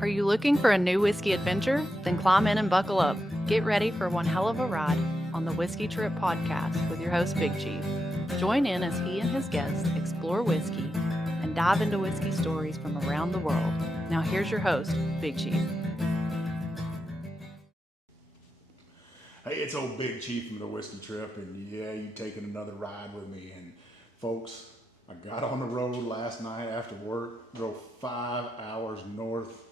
Are you looking for a new whiskey adventure? Then climb in and buckle up. Get ready for one hell of a ride on the Whiskey Trip podcast with your host, Big Chief. Join in as he and his guests explore whiskey and dive into whiskey stories from around the world. Now here's your host, Big Chief. Hey, it's old Big Chief from the Whiskey Trip, and yeah, you taking another ride with me. And folks, I got on the road last night after work, drove 5 hours north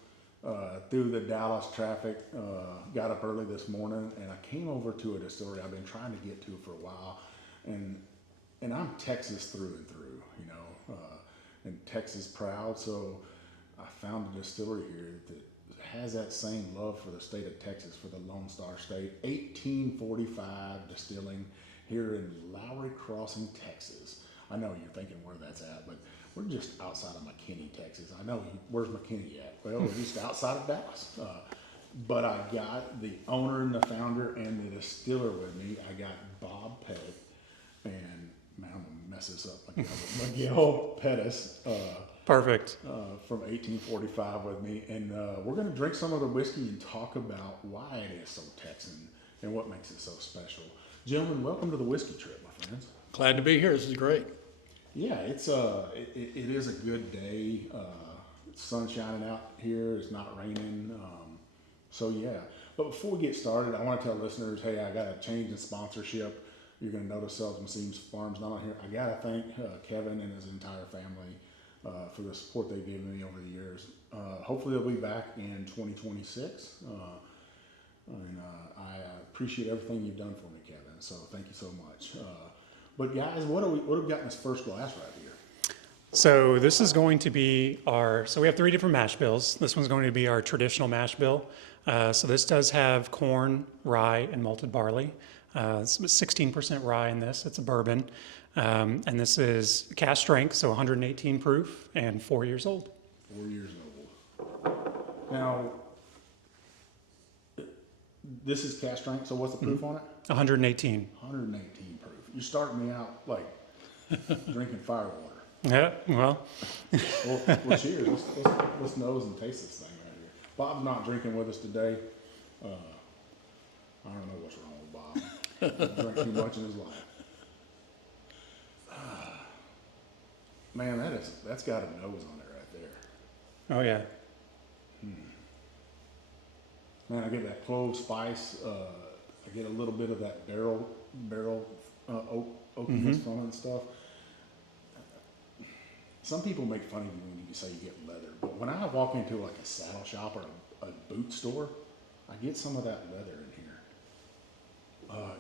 through the Dallas traffic, got up early this morning, and I came over to a distillery I've been trying to get to for a while, and I'm Texas through and through, you know, and Texas proud, so I found a distillery here that has that same love for the state of Texas, for the Lone Star State. 1845 Distilling here in Lowey Crossing, Texas. I know you're thinking where that's at, but we're just outside of McKinney, Texas. I know, where's McKinney at? Well, we're just outside of Dallas. But I got the owner and the founder and the distiller with me. I got Bob Pettit, and man, I'm gonna mess this up. Miguel Perez. Perfect. From 1845 with me, and we're going to drink some of the whiskey and talk about why it is so Texan and what makes it so special. Gentlemen, welcome to the Whiskey Trip, my friends. Glad to be here. This is great. Yeah, it is a good day. Sun shining out here. It's not raining. So yeah. But before we get started, I want to tell listeners, hey, I got a change in sponsorship. You're going to notice Seldom Seems Farms not on here. I got to thank Kevin and his entire family for the support they've given me over the years. Hopefully they'll be back in 2026. I appreciate everything you've done for me, Kevin. So thank you so much. But guys, what have we got in this first glass right here? So this is going to be so we have 3 different mash bills. This one's going to be our traditional mash bill. So this does have corn, rye, and malted barley. It's 16% rye in this. It's a bourbon. And this is cask strength, so 118 proof and 4 years old. 4 years old. Now, this is cask strength, so what's the proof on it? 118. 118 proof. You're starting me out like drinking fire water. Yeah, well. well, cheers. Let's nose and taste this thing right here. Bob's not drinking with us today. I don't know what's wrong with Bob. He drank too much in his life. Man, that's got a nose on it right there. Oh yeah. Man, I get that clove spice. I get a little bit of that barrel oakiness from it and stuff. Some people make fun of you when you say you get leather, but when I walk into like a saddle shop or a boot store, I get some of that leather in here.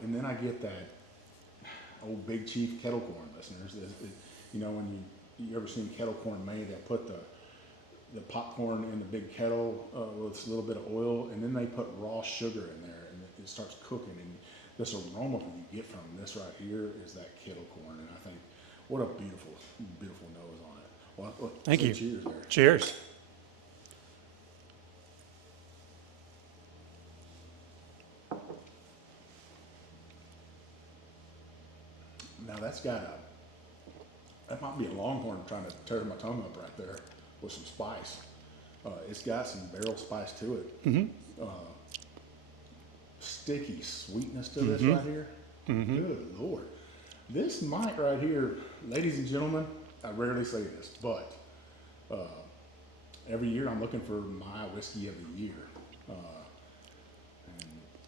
And then I get that old Big Chief kettle corn, listeners. You know, when you ever seen kettle corn made, they put the popcorn in the big kettle with a little bit of oil, and then they put raw sugar in there, and it starts cooking. And this aroma you get from this right here is that kettle corn, and I think, what a beautiful, beautiful nose on it. Well, thank you. Cheers there. Cheers. Now that might be a Longhorn trying to tear my tongue up right there with some spice. It's got some barrel spice to it. Sticky sweetness to this right here. Good Lord. This might right here, ladies and gentlemen, I rarely say this, but every year I'm looking for my whiskey of the year.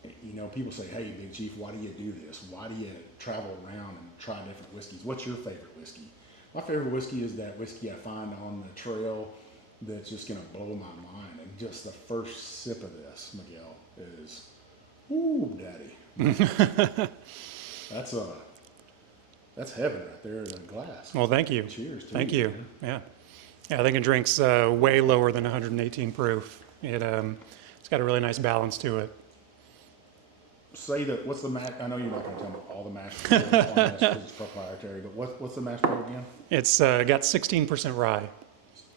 And you know, people say, hey, Big Chief, why do you do this? Why do you travel around and try different whiskeys? What's your favorite whiskey? My favorite whiskey is that whiskey I find on the trail that's just going to blow my mind. And just the first sip of this, Miguel, is, ooh, daddy. That's heaven right there in a glass. Well, thank you. Cheers. Thank you. Yeah. I think it drinks way lower than 118 proof. It's got a really nice balance to it. Say that, what's the mash? I know you're not going to tell me all the mash bill on this because it's proprietary, but what's the mash bill again? It's got 16% rye.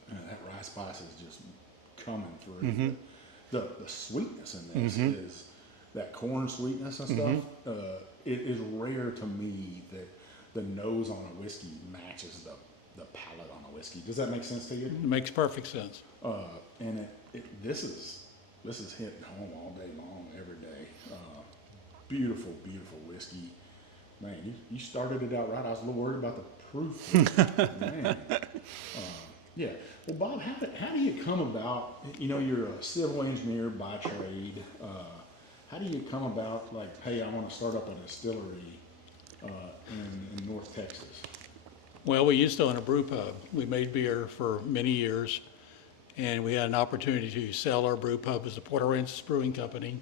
Man, that rye spice is just coming through. The sweetness in this is that corn sweetness and stuff. It is rare to me that the nose on a whiskey matches the palate on a whiskey. Does that make sense to you? It makes perfect sense. And this is hitting home all day long, every day. Beautiful, beautiful whiskey. Man, you started it out right. I was a little worried about the proof. Man. Yeah. Well, Bob, how do you come about, you're a civil engineer by trade. How do you come about, like, hey, I want to start up a distillery in North Texas? Well, we used to own a brew pub. We made beer for many years, and we had an opportunity to sell our brew pub as a Port Aransas Brewing Company.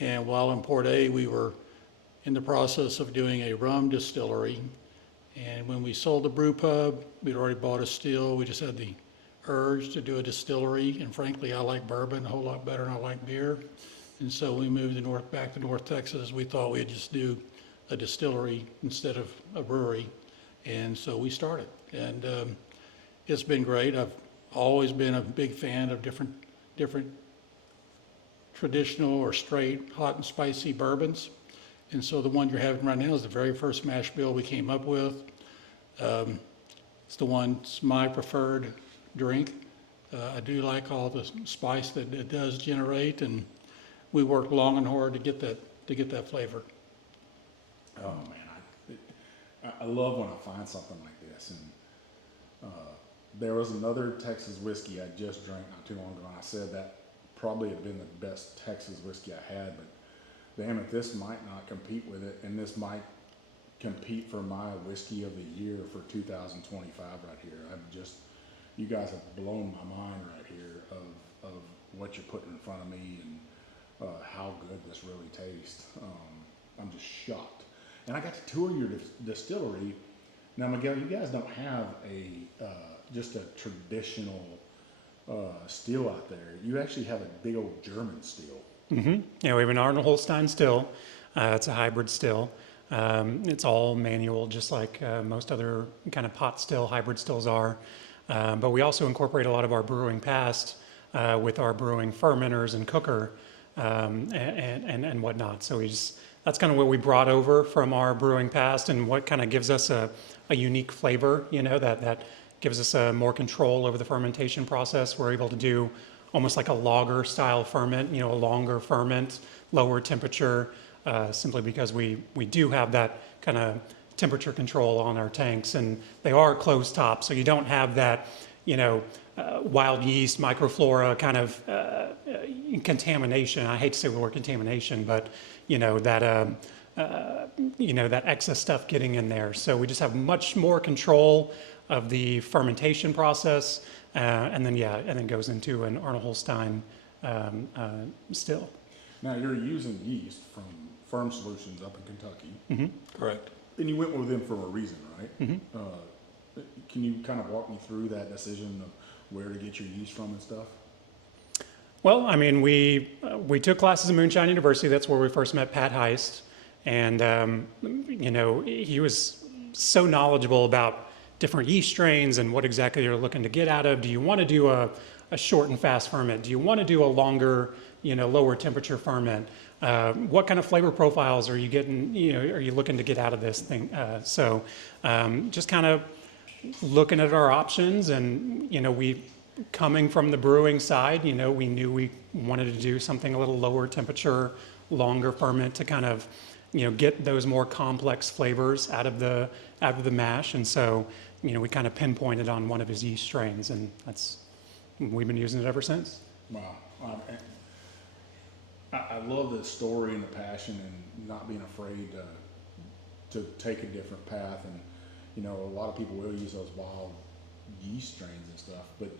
And while in Port A, we were in the process of doing a rum distillery. And when we sold the brew pub, we'd already bought a still. We just had the urge to do a distillery. And frankly, I like bourbon a whole lot better than I like beer. And so we moved back to North Texas. We thought we'd just do a distillery instead of a brewery. And so we started. And it's been great. I've always been a big fan of different traditional or straight hot and spicy bourbons. And so the one you're having right now is the very first mash bill we came up with. It's it's my preferred drink. I do like all the spice that it does generate, and we worked long and hard to get that flavor. Oh man, I love when I find something like this. And there was another Texas whiskey I just drank not too long ago, and I said that probably had been the best Texas whiskey I had, but damn it, this might not compete with it, and this might compete for my whiskey of the year for 2025 right here. You guys have blown my mind right here of what you're putting in front of me and how good this really tastes. I'm just shocked. And I got to tour your distillery. Now, Miguel, you guys don't have just a traditional still out there. You actually have a big old German still. Mm-hmm. Yeah, we have an Arnold Holstein still. It's a hybrid still. It's all manual, just like most other kind of pot still, hybrid stills are. But we also incorporate a lot of our brewing past with our brewing fermenters and cooker and whatnot. So that's kind of what we brought over from our brewing past, and what kind of gives us a unique flavor, that gives us more control over the fermentation process. We're able to do almost like a lager style ferment, a longer ferment, lower temperature, simply because we do have that kind of temperature control on our tanks, and they are closed top, so you don't have that, wild yeast, microflora kind of contamination. I hate to say the word contamination, but that excess stuff getting in there. So we just have much more control of the fermentation process, and then goes into an Arnold Holstein still. Now, you're using yeast from Firm Solutions up in Kentucky. Mm-hmm. Correct. And you went with them for a reason, right? Mm-hmm. Can you kind of walk me through that decision of where to get your yeast from and stuff? Well, I mean, we took classes at Moonshine University. That's where we first met Pat Heist. And, he was so knowledgeable about different yeast strains and what exactly you're looking to get out of. Do you want to do a short and fast ferment? Do you want to do a longer, lower temperature ferment? What kind of flavor profiles are you getting, are you looking to get out of this thing? So just kind of looking at our options, and, coming from the brewing side, we knew we wanted to do something a little lower temperature, longer ferment to kind of, get those more complex flavors out of the mash. And so, we kind of pinpointed on one of his yeast strains, and we've been using it ever since. Wow. I love the story and the passion and not being afraid to take a different path. And, a lot of people will use those wild yeast strains and stuff. But,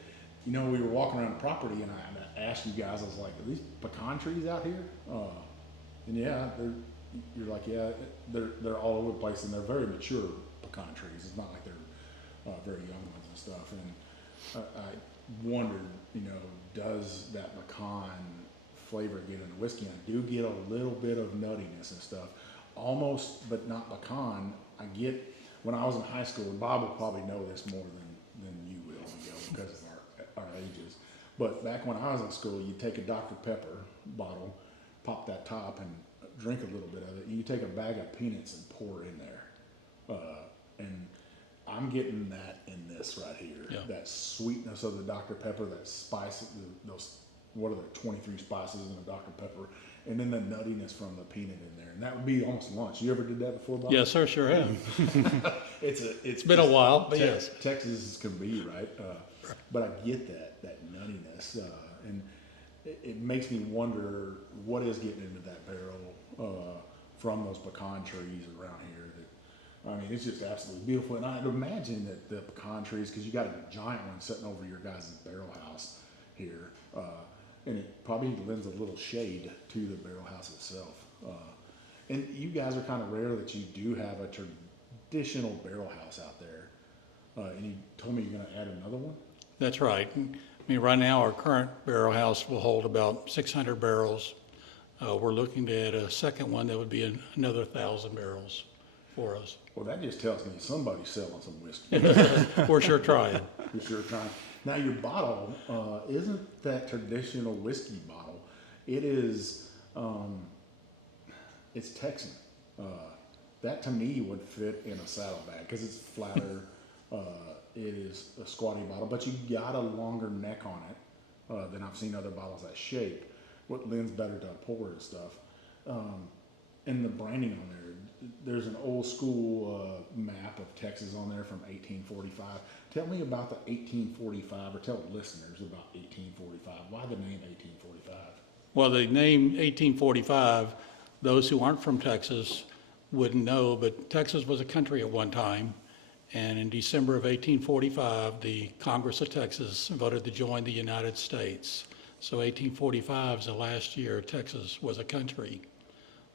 we were walking around the property, and I asked you guys, I was like, are these pecan trees out here? And yeah, you're like, yeah, they're all over the place, and they're very mature pecan trees. It's not like they're very young ones and stuff. And I wondered, does that pecan flavor get in the whiskey? I do get a little bit of nuttiness and stuff, almost, but not pecan. I get, when I was in high school, and Bob will probably know this more than you will, because of our ages. But back when I was in school, you'd take a Dr. Pepper bottle, pop that top, and drink a little bit of it. And you take a bag of peanuts and pour it in there. And I'm getting that in this right here. Yeah. That sweetness of the Dr. Pepper, that spice, those, what are the 23 spices in a Dr. Pepper, and then the nuttiness from the peanut in there. And that would be almost lunch. You ever did that before, Bob? Yes, sir, sure have. It's been a while, but Tex- yes. Texas can be, right? But I get that nuttiness, and it makes me wonder what is getting into that barrel from those pecan trees around here. I mean, it's just absolutely beautiful. And I'd imagine that the pecan trees, because you got a giant one sitting over your guys' barrel house here, and it probably lends a little shade to the barrel house itself. And you guys are kind of rare that you do have a traditional barrel house out there. And you told me you're going to add another one? That's right. I mean, right now, our current barrel house will hold about 600 barrels. We're looking to add a second one that would be another 1,000 barrels for us. Well, that just tells me somebody's selling some whiskey. We're sure trying. You're sure trying. Now, your bottle isn't that traditional whiskey bottle. It is, it's Texan. That to me would fit in a saddlebag because it's flatter. It is a squatty bottle, but you got a longer neck on it than I've seen other bottles that shape. What lends better to a pour and stuff. And the branding on there, there's an old school map of Texas on there from 1845. Tell me about the 1845, or tell listeners about 1845. Why the name 1845? Well, the name 1845, those who aren't from Texas wouldn't know, but Texas was a country at one time. And in December of 1845, the Congress of Texas voted to join the United States. So 1845 is the last year Texas was a country.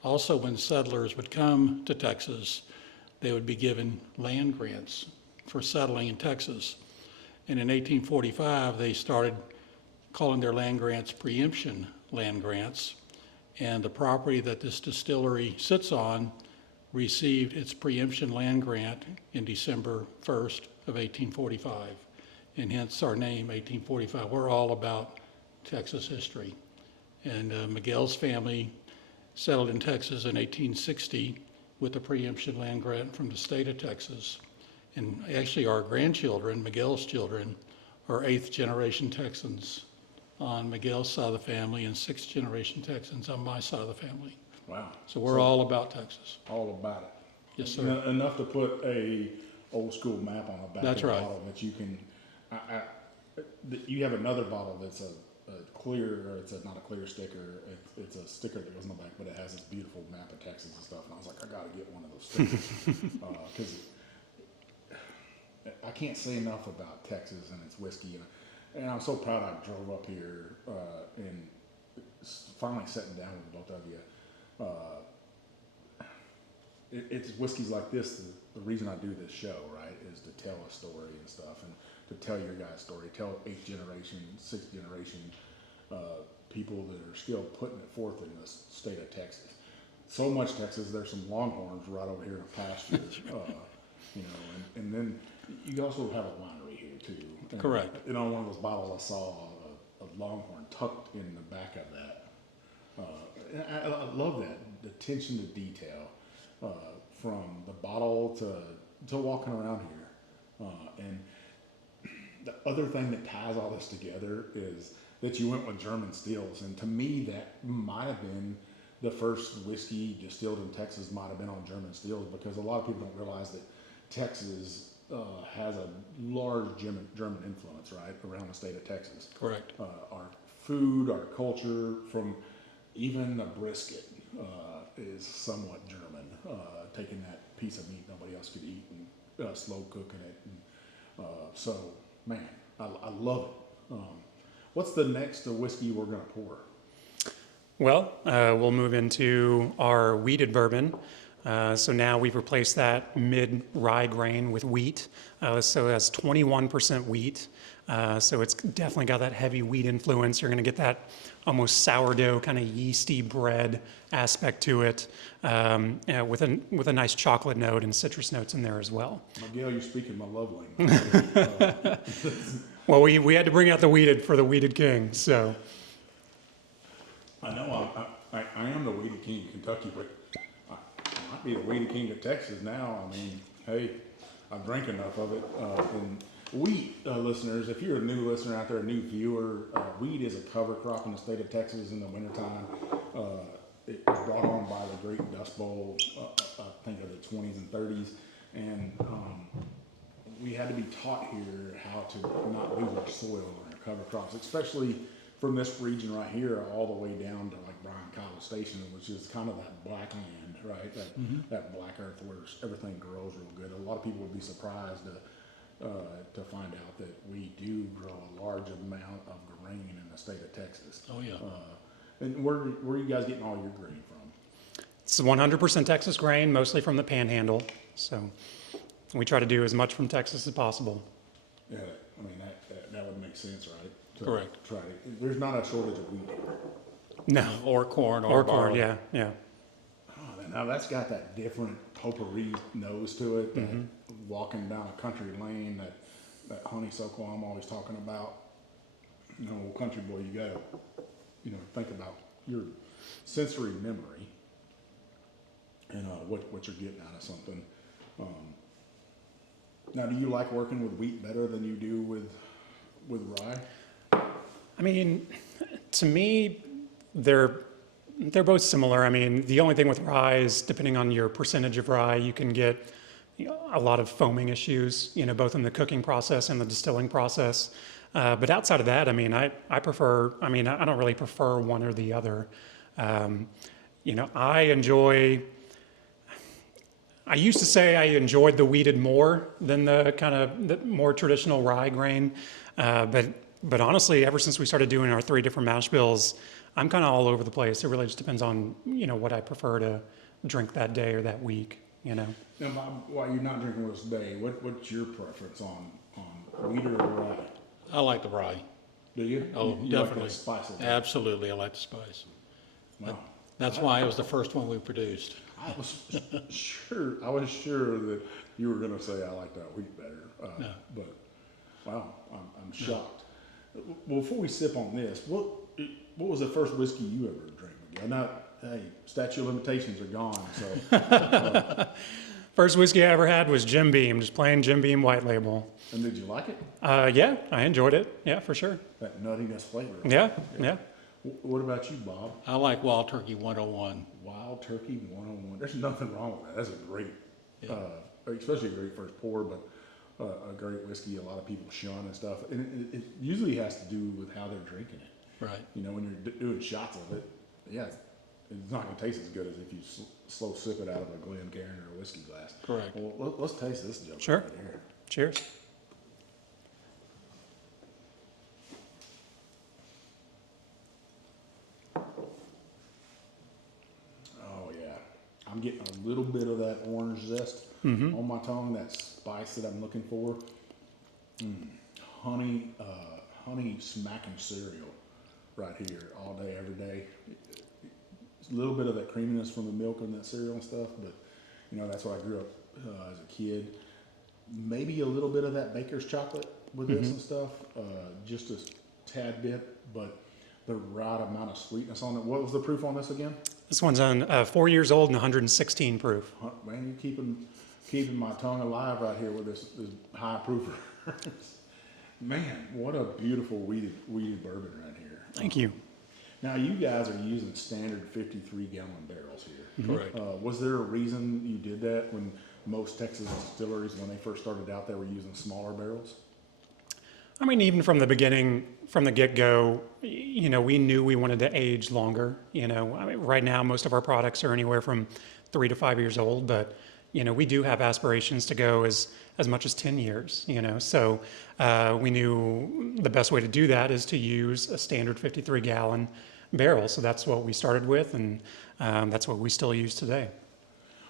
Also, when settlers would come to Texas, they would be given land grants for settling in Texas. And in 1845, they started calling their land grants preemption land grants. And the property that this distillery sits on received its preemption land grant in December 1st of 1845. And hence our name, 1845. We're all about Texas history. And Miguel's family settled in Texas in 1860 with a preemption land grant from the state of Texas. And actually our grandchildren, Miguel's children, are 8th generation Texans on Miguel's side of the family and 6th generation Texans on my side of the family. Wow. So we're all about Texas. All about it. Yes, sir. Enough to put a old school map on the back That's of the right. bottle that you can. You have another bottle that's a clear, or it's not a clear sticker. It's a sticker that goes on the back, but it has this beautiful map of Texas and stuff. And I was like, I got to get one of those stickers because I can't say enough about Texas and its whiskey. And I'm so proud I drove up here and finally sitting down with both of you. It's whiskeys like this. The reason I do this show, right, is to tell a story and stuff, and to tell your guys' story, tell 8th generation, 6th generation people that are still putting it forth in the state of Texas. So much Texas. There's some Longhorns right over here in the pasture, you know, and then you also have a winery here too. And, Correct. You know, one of those bottles I saw a Longhorn tucked in the back of that. And I love that, the attention to detail, from the bottle to walking around here. And the other thing that ties all this together is that you went with German stills. And to me, that might have been the first whiskey distilled in Texas might have been on German stills, because a lot of people don't realize that Texas has a large German influence, right, around the state of Texas. Correct. Our food, our culture, from even a brisket is somewhat German. Taking that piece of meat nobody else could eat and slow cooking it. And, so, man, I love it. What's the next whiskey we're going to pour? Well, we'll move into our wheated bourbon. So now we've replaced that mid-rye grain with wheat. So it has 21% wheat. So it's definitely got that heavy wheat influence. You're going to get that almost sourdough kind of yeasty bread aspect to it, with a nice chocolate note and citrus notes in there as well. Miguel, you're speaking my love language. Well, we had to bring out the wheated for the wheated king, so. I know I am the weedy king of Kentucky, but I might be the weedy king of Texas now. I mean, hey, I drank enough of it. And Wheat, listeners, if you're a new listener out there, a new viewer, wheat is a cover crop in the state of Texas in the wintertime. It was brought on by the Great Dust Bowl, I think of the 20s and 30s, and we had to be taught here how to not lose our soil in our cover crops, especially from this region right here all the way down to like Bryan College Station, which is kind of that black land, right? That black earth where everything grows real good. A lot of people would be surprised to find out that we do grow a large amount of grain in the state of Texas. Oh, yeah. And where are you guys getting all your grain from? It's 100% Texas grain, mostly from the Panhandle. So we try to do as much from Texas as possible. Yeah, I mean, that would make sense, right? Correct. Try to, there's not a shortage of wheat here. No. Or corn Or barley. corn, yeah, yeah. Oh, now that's got that different potpourri nose to it, that walking down a country lane, that honeysuckle I'm always talking about. You know, country boy, you gotta, think about your sensory memory and what you're getting out of something. Now, do you like working with wheat better than you do with rye? I mean, to me, they're both similar. I mean, the only thing with rye is depending on your percentage of rye, you can get a lot of foaming issues, both in the cooking process and the distilling process. But outside of that, I mean, I don't really prefer one or the other. I used to say I enjoyed the wheated more than the more traditional rye grain. But honestly, ever since we started doing our 3 different mash bills, I'm kind of all over the place. It really just depends on, what I prefer to drink that day or that week, Now, Bob, while you're not drinking with us today, what's your preference on wheat or rye? I like the rye. Do you? Oh, You definitely. Like the spice of it? Absolutely, I like the spice. Wow. That's why it was the first one we produced. I was sure that you were going to say I like that wheat better. No. But wow, I'm shocked. Well, before we sip on this, what was the first whiskey you ever drank? Hey, statute of limitations are gone. So, First whiskey I ever had was Jim Beam, just plain Jim Beam white label. and did you like it? Yeah, I enjoyed it. Yeah, for sure. That nuttiness flavor. Yeah, yeah. What about you, Bob? I like Wild Turkey 101. Wild Turkey 101. There's nothing wrong with that. That's a great, especially a great first pour, but a great whiskey a lot of people shun and stuff. And it usually has to do with how they're drinking it. Right. When you're doing shots of it, yeah, it's not going to taste as good as if you slow sip it out of a Glencairn or a whiskey glass. Correct. Well, let's taste this joke Sure. right here. Cheers. Oh yeah, I'm getting a little bit of that orange zest on my tongue, that spice that I'm looking for. Honey smacking cereal right here all day, every day. A little bit of that creaminess from the milk and that cereal and stuff, but that's what I grew up as a kid. Maybe a little bit of that baker's chocolate with this and stuff, just a tad bit, but the right amount of sweetness on it. What was the proof on this again? This one's on 4 years old and 116 proof. Man, you're keeping my tongue alive right here with this high proof. Man, what a beautiful weeded bourbon right here. Thank you. Now, you guys are using standard 53-gallon barrels here. Correct. Was there a reason you did that when most Texas distilleries, when they first started out, they were using smaller barrels? I mean, even from the beginning, from the get-go, we knew we wanted to age longer. Right now, most of our products are anywhere from 3 to 5 years old, but, we do have aspirations to go as much as 10 years, So we knew the best way to do that is to use a standard 53-gallon barrel. So that's what we started with, and that's what we still use today.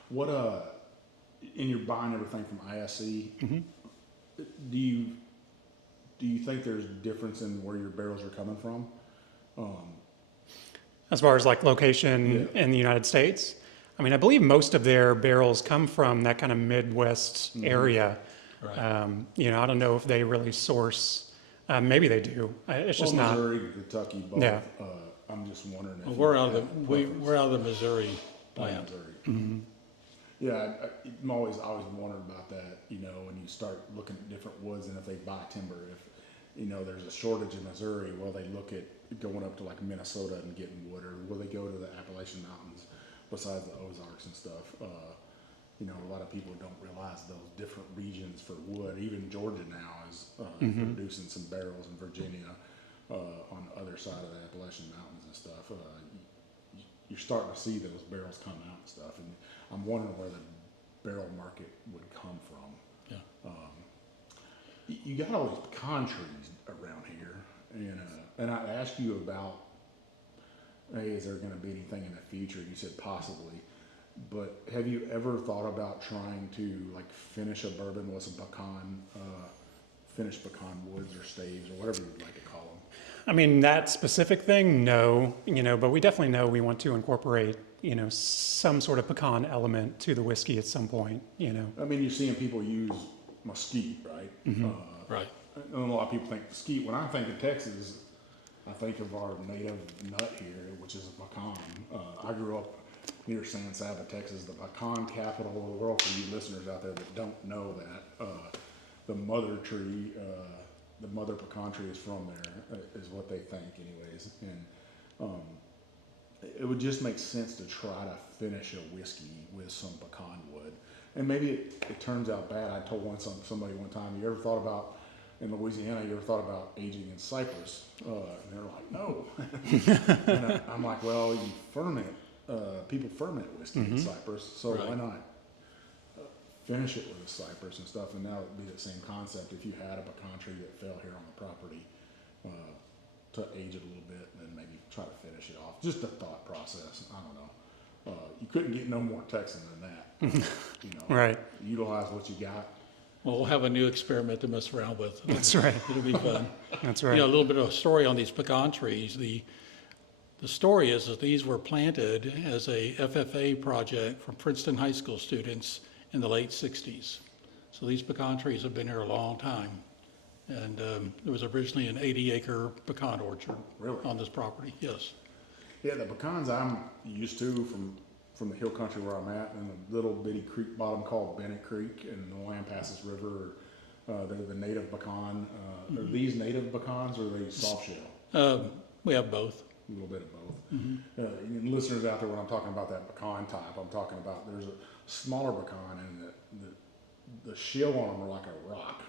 What, and you're buying everything from ISC, do you think there's a difference in where your barrels are coming from? As far as like location in the United States, I mean, I believe most of their barrels come from that kind of Midwest area. Right. I don't know if they really source. Maybe they do. It's just not. Missouri, Kentucky, both. Yeah. I'm just wondering if Well, we're out of the Missouri plant. Missouri. I'm always wondered about that, you know, when you start looking at different woods and if they buy timber, if, you know, there's a shortage in Missouri, will they look at going up to like Minnesota and getting wood, or will they go to the Appalachian Mountains besides the Ozarks and stuff? You know, a lot of people don't realize those different regions for wood. Even Georgia now is producing some barrels, in Virginia on the other side of the Appalachian Mountains and stuff. You're starting to see those barrels come out and stuff, and I'm wondering where the barrel market would come from. Yeah. You got all these pecan trees around here, and I asked you about, hey, is there going to be anything in the future? You said possibly. But have you ever thought about trying to like finish a bourbon with some finished pecan woods or staves or whatever you'd like to call them? I mean, that specific thing, no, you know, but we definitely know we want to incorporate, you know, some sort of pecan element to the whiskey at some point, you know. I mean, you're seeing people use mesquite, right? Right. And a lot of people think mesquite. When I think of Texas, I think of our native nut here, which is a pecan. I grew up near San Saba, Texas, the pecan capital of the world. For you listeners out there that don't know that, the mother tree, the mother pecan tree is from there, is what they think anyways. And it would just make sense to try to finish a whiskey with some pecan wood. And maybe it turns out bad. I told somebody one time, you ever thought about, in Louisiana, you ever thought about aging in cypress? And they're like, no. And I'm like, well, you ferment. People ferment whiskey in cypress, so why not finish it with a cypress and stuff? And that would be the same concept if you had a pecan tree that fell here on the property, to age it a little bit and then maybe try to finish it off. Just a thought process. I don't know. You couldn't get no more Texan than that. You know, Right. Utilize what you got. Well, we'll have a new experiment to mess around with. That's right. It'll be fun. That's You right. know, a little bit of a story on these pecan trees. The story is that these were planted as a FFA project for Princeton High School students in the late 60s. So these pecan trees have been here a long time. And there was originally an 80-acre pecan orchard Really? on this property, yes. Yeah, the pecans I'm used to from the hill country where I'm at, and the little bitty creek bottom called Bennett Creek and the Lampasas River. They're the native pecan. Are these native pecans or are they soft shell? We have both. A little bit of both. And listeners out there, when I'm talking about that pecan type, I'm talking about there's a smaller pecan and the shell on them are like a rock.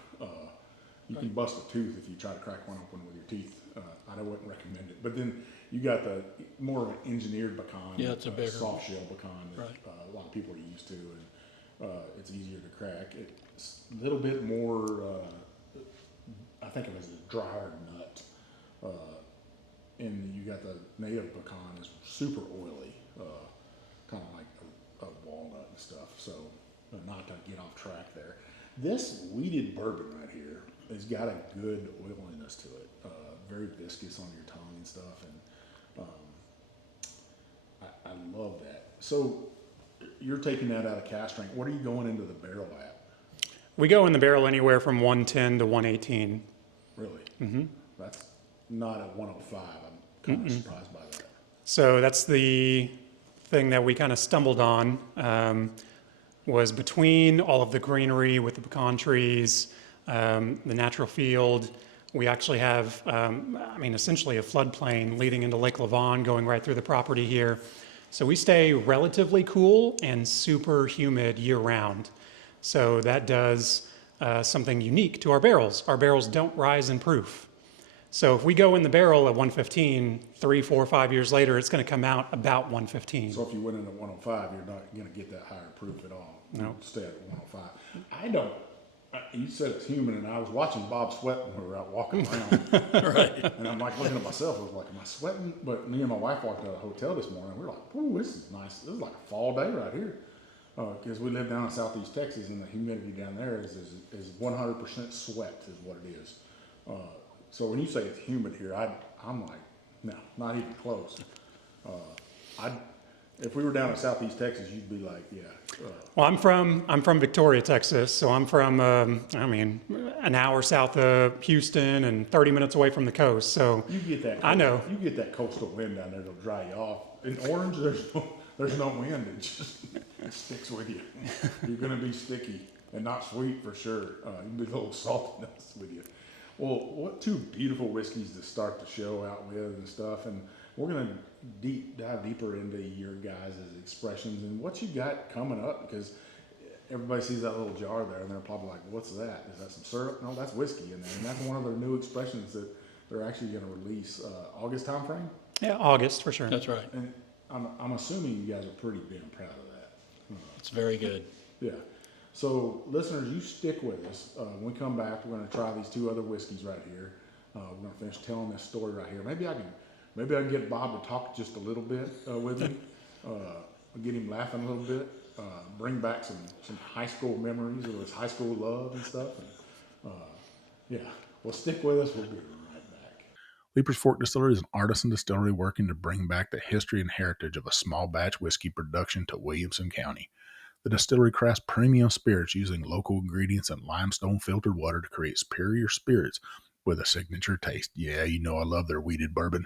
You can bust a tooth if you try to crack one open with your teeth. I wouldn't recommend it. But then you got the more of an engineered pecan, Yeah, it's a bigger soft shell pecan that Right. a lot of people are used to, and it's easier to crack. It's a little bit more, I think of it as a drier nut. And you got the native pecan is super oily, kind of like a walnut and stuff. So not to get off track there. This weeded bourbon right here has got a good oiliness to it, very viscous on your tongue and stuff, and I love that. So you're taking that out of cask strength. What are you going into the barrel at? We go in the barrel anywhere from 110 to 118. Really? Mm-hmm. That's not at 105. I'm kind of surprised by that. So that's the thing that we kind of stumbled on, was between all of the greenery with the pecan trees, the natural field. We actually have, essentially a floodplain leading into Lake Lavon going right through the property here. So we stay relatively cool and super humid year round. So that does something unique to our barrels. Our barrels don't rise in proof. So if we go in the barrel at 115, 3, 4, 5 years later, it's going to come out about 115. So if you went in at 105, you're not going to get that higher proof at all. No. You stay at 105. You said it's human, and I was watching Bob sweat when we were out walking around. Right. And I'm like looking at myself. I was like, am I sweating? But me and my wife walked out of the hotel this morning. We were like, ooh, this is nice. This is like a fall day right here. Because we live down in southeast Texas, and the humidity down there is 100% sweat is what it is. So when you say it's humid here, I'm like, no, not even close. If we were down in southeast Texas, you'd be like, yeah. Well, I'm from Victoria, Texas, so I'm from an hour south of Houston and 30 minutes away from the coast. So You get that. I know. You get that coastal wind down there that'll dry you off. In Orange, there's no wind. It's just It sticks with you. You're going to be sticky and not sweet for sure. You'll be a little saltiness with you. Well, what two beautiful whiskeys to start the show out with and stuff. And we're going to dive deeper into your guys' expressions and what you got coming up, because everybody sees that little jar there and they're probably like, what's that? Is that some syrup? No, that's whiskey in there. And that's one of their new expressions that they're actually going to release August time frame. Yeah, August for sure. That's right. And I'm assuming you guys are pretty damn proud of that. It's very good. Yeah. So, listeners, you stick with us. When we come back, we're going to try these two other whiskeys right here. We're going to finish telling this story right here. Maybe I can get Bob to talk just a little bit with me. Get him laughing a little bit. Bring back some high school memories of his high school love and stuff. And, yeah. Well, stick with us. We'll be right back. Leaper's Fork Distillery is an artisan distillery working to bring back the history and heritage of a small batch whiskey production to Williamson County. The distillery crafts premium spirits using local ingredients and limestone filtered water to create superior spirits with a signature taste. Yeah, you know I love their wheated bourbon.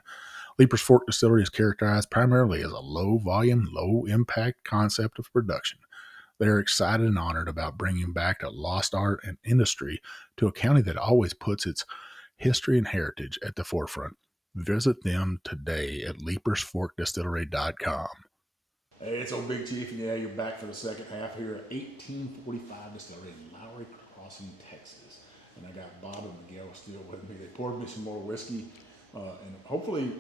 Leaper's Fork Distillery is characterized primarily as a low volume, low impact concept of production. They are excited and honored about bringing back a lost art and industry to a county that always puts its history and heritage at the forefront. Visit them today at leapersforkdistillery.com. Hey, it's old Big Chief, and yeah, you're back for the second half here at 1845 Distillery in Lowey Crossing, Texas. And I got Bob and Miguel still with me. They poured me some more whiskey, and hopefully,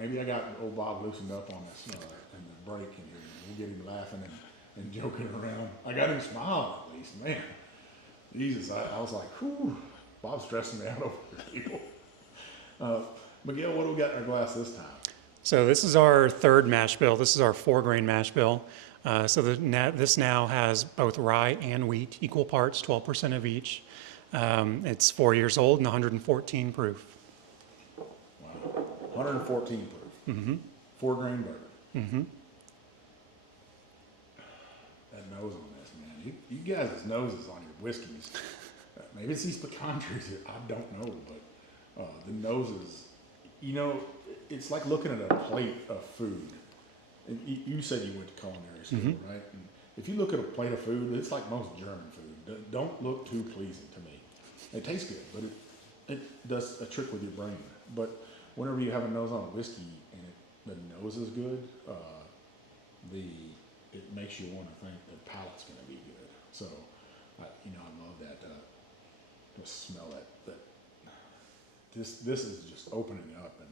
maybe I got old Bob loosened up on this in the break in here. We'll get him laughing and joking around. I got him smiling at least, man. Jesus, I was like, whew, Bob's stressing me out over here, people. Miguel, what do we got in our glass this time? So this is our third mash bill. This is our 4-grain mash bill. This now has both rye and wheat, equal parts, 12% of each. It's 4 years old and 114 proof. Wow, 114 proof. Mm-hmm. 4-grain bourbon. Mm-hmm. That nose on this, man. You guys' noses on your whiskeys. Maybe it's these pecan trees here. I don't know, but the noses, you know, it's like looking at a plate of food. And you said you went to culinary school, mm-hmm. right? And if you look at a plate of food, it's like most German food. Don't look too pleasing to me. It tastes good, but it does a trick with your brain. But whenever you have a nose on a whiskey and the nose is good, it makes you want to think the palate's going to be good. So, I love that. Just smell that. This is just opening up, and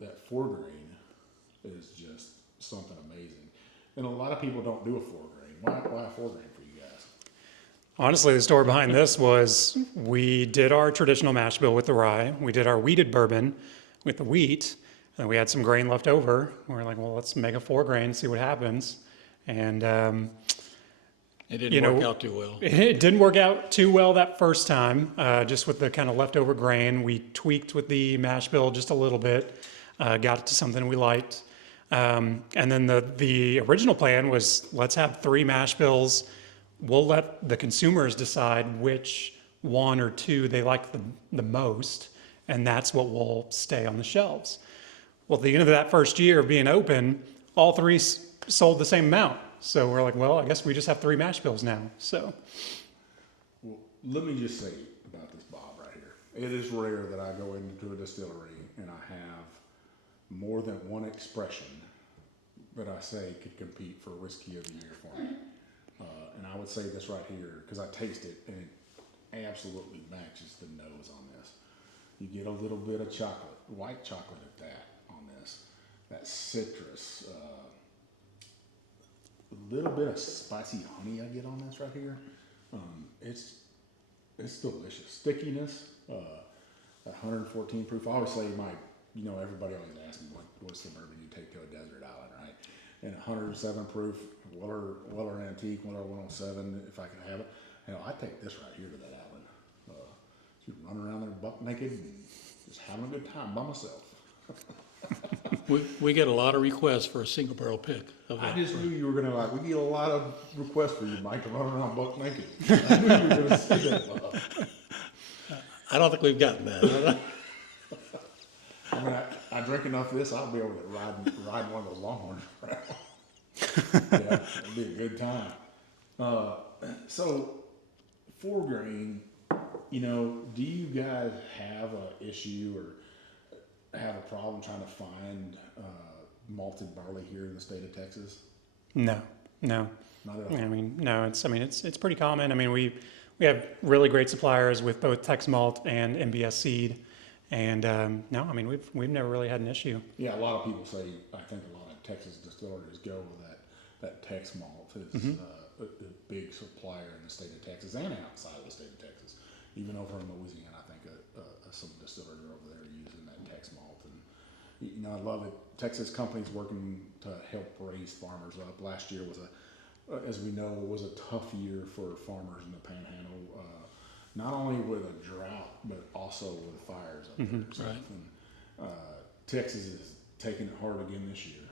that 4-grain is just something amazing. And a lot of people don't do a 4-grain. Why a 4-grain for you guys? Honestly, the story behind this was we did our traditional mash bill with the rye. We did our wheated bourbon with the wheat, and we had some grain left over. We were like, well, let's make a 4-grain, see what happens. And it didn't work out too well. It didn't work out too well that first time, just with the kind of leftover grain. We tweaked with the mash bill just a little bit, got it to something we liked. And then the original plan was, let's have 3 mash bills. We'll let the consumers decide which 1 or 2 they like the most, and that's what will stay on the shelves. Well, at the end of that first year of being open, all 3 sold the same amount. So we're like, well, I guess we just have 3 mash bills now. So, well, let me just say about this Bob right here. It is rare that I go into a distillery and I have more than one expression that I say could compete for Whiskey of the Year for me. And I would say this right here because I taste it and it absolutely matches the nose on this. You get a little bit of chocolate, white chocolate at that on this. That citrus. A little bit of spicy honey I get on this right here. It's delicious. Stickiness, 114 proof. Obviously, everybody always asks me what's the bourbon you take to a desert island, right? And 107 proof, Weller Antique, Weller 107, if I can have it. Hell, I take this right here to that island. Just run around there buck naked and just having a good time by myself. We get a lot of requests for a single barrel pick. I just knew you were going to we get a lot of requests for you, Mike, to run around buck naked. I knew you were going to say that, Bob. I don't think we've gotten that. I mean, I drink enough of this, I'll be able to ride one of those Longhorns around. Yeah, it'd be a good time. So, 4-grain, do you guys have a issue or have a problem trying to find malted barley here in the state of Texas? No, no. Not at all. I mean, no, it's pretty common. I mean, we have really great suppliers with both Tex Malt and MBS seed. And no, I mean, we've never really had an issue. Yeah, a lot of people say, I think a lot of Texas distilleries go with that Tex Malt is a big supplier in the state of Texas and outside of the state of Texas. Even over in Louisiana, I think some distillers are over there using that Tex Malt. And, I love it. Texas companies working to help raise farmers up. Last year was as we know, was a tough year for farmers in the Panhandle. Not only with a drought, but also with fires up there. So, right. And, Texas is taking it hard again this year.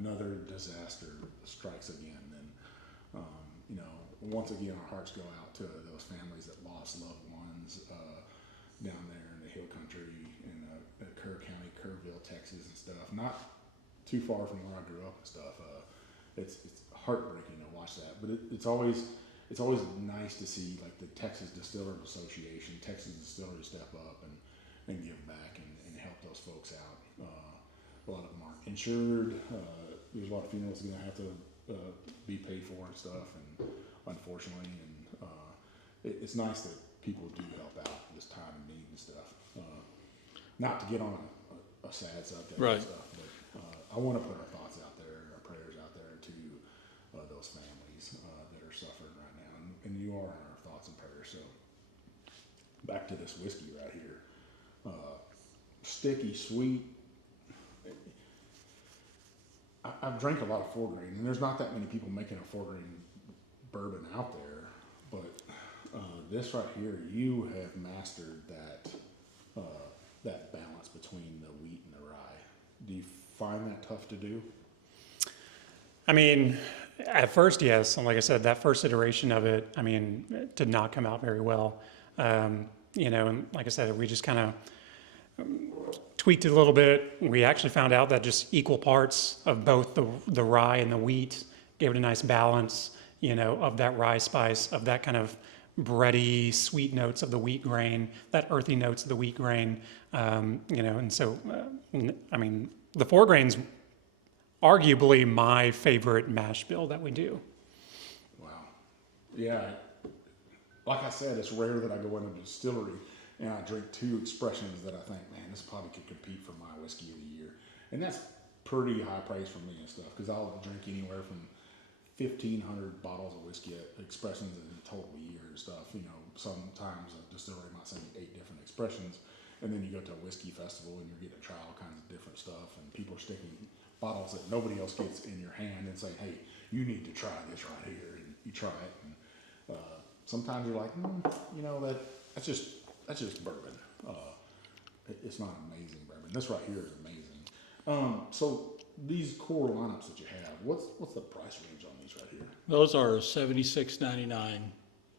Another disaster strikes again, and once again, our hearts go out to those families that lost loved ones down there in the hill country in Kerr County, Kerrville, Texas, and stuff. Not too far from where I grew up and stuff. It's heartbreaking to watch that, but it's always nice to see like the Texas Distillers Association, Texas Distillery step up and give back and help those folks out. A lot of them aren't insured. There's a lot of funerals going to have to be paid for and stuff, and unfortunately, and it's nice that people do help out this time of need and stuff. Not to get on a sad subject Right. and stuff, but I want to put our thoughts out there, our prayers out there to those families that are suffering right now, and you are in our thoughts and prayers. So back to this whiskey right here, sticky, sweet. I've drank a lot of 4-grain, and there's not that many people making a 4-grain bourbon out there, but this right here, you have mastered that balance between the wheat and the rye. Do you find that tough to do? I mean, at first, yes. And like I said, that first iteration of it, I mean, it did not come out very well. And like I said, we just kind of tweaked it a little bit. We actually found out that just equal parts of both the rye and the wheat gave it a nice balance, of that rye spice, of that kind of bready, sweet notes of the wheat grain, that earthy notes of the wheat grain, and so, I mean, the 4-grain's arguably my favorite mash bill that we do. Wow. Yeah. Like I said, it's rare that I go into a distillery and I drink 2 expressions that I think, man, this probably could compete for my whiskey of the year. And that's pretty high praise for me and stuff, because I'll drink anywhere from 1,500 bottles of whiskey at expressions in a total year and stuff. Sometimes a distillery might send you 8 different expressions, and then you go to a whiskey festival and you're getting to try all kinds of different stuff, and people are sticking bottles that nobody else gets in your hand and saying, hey, you need to try this right here, and you try it, and sometimes you're like, that's just bourbon. It's not amazing bourbon. This right here is amazing. So these core lineups that you have, what's the price range on these right here? Those are $76.99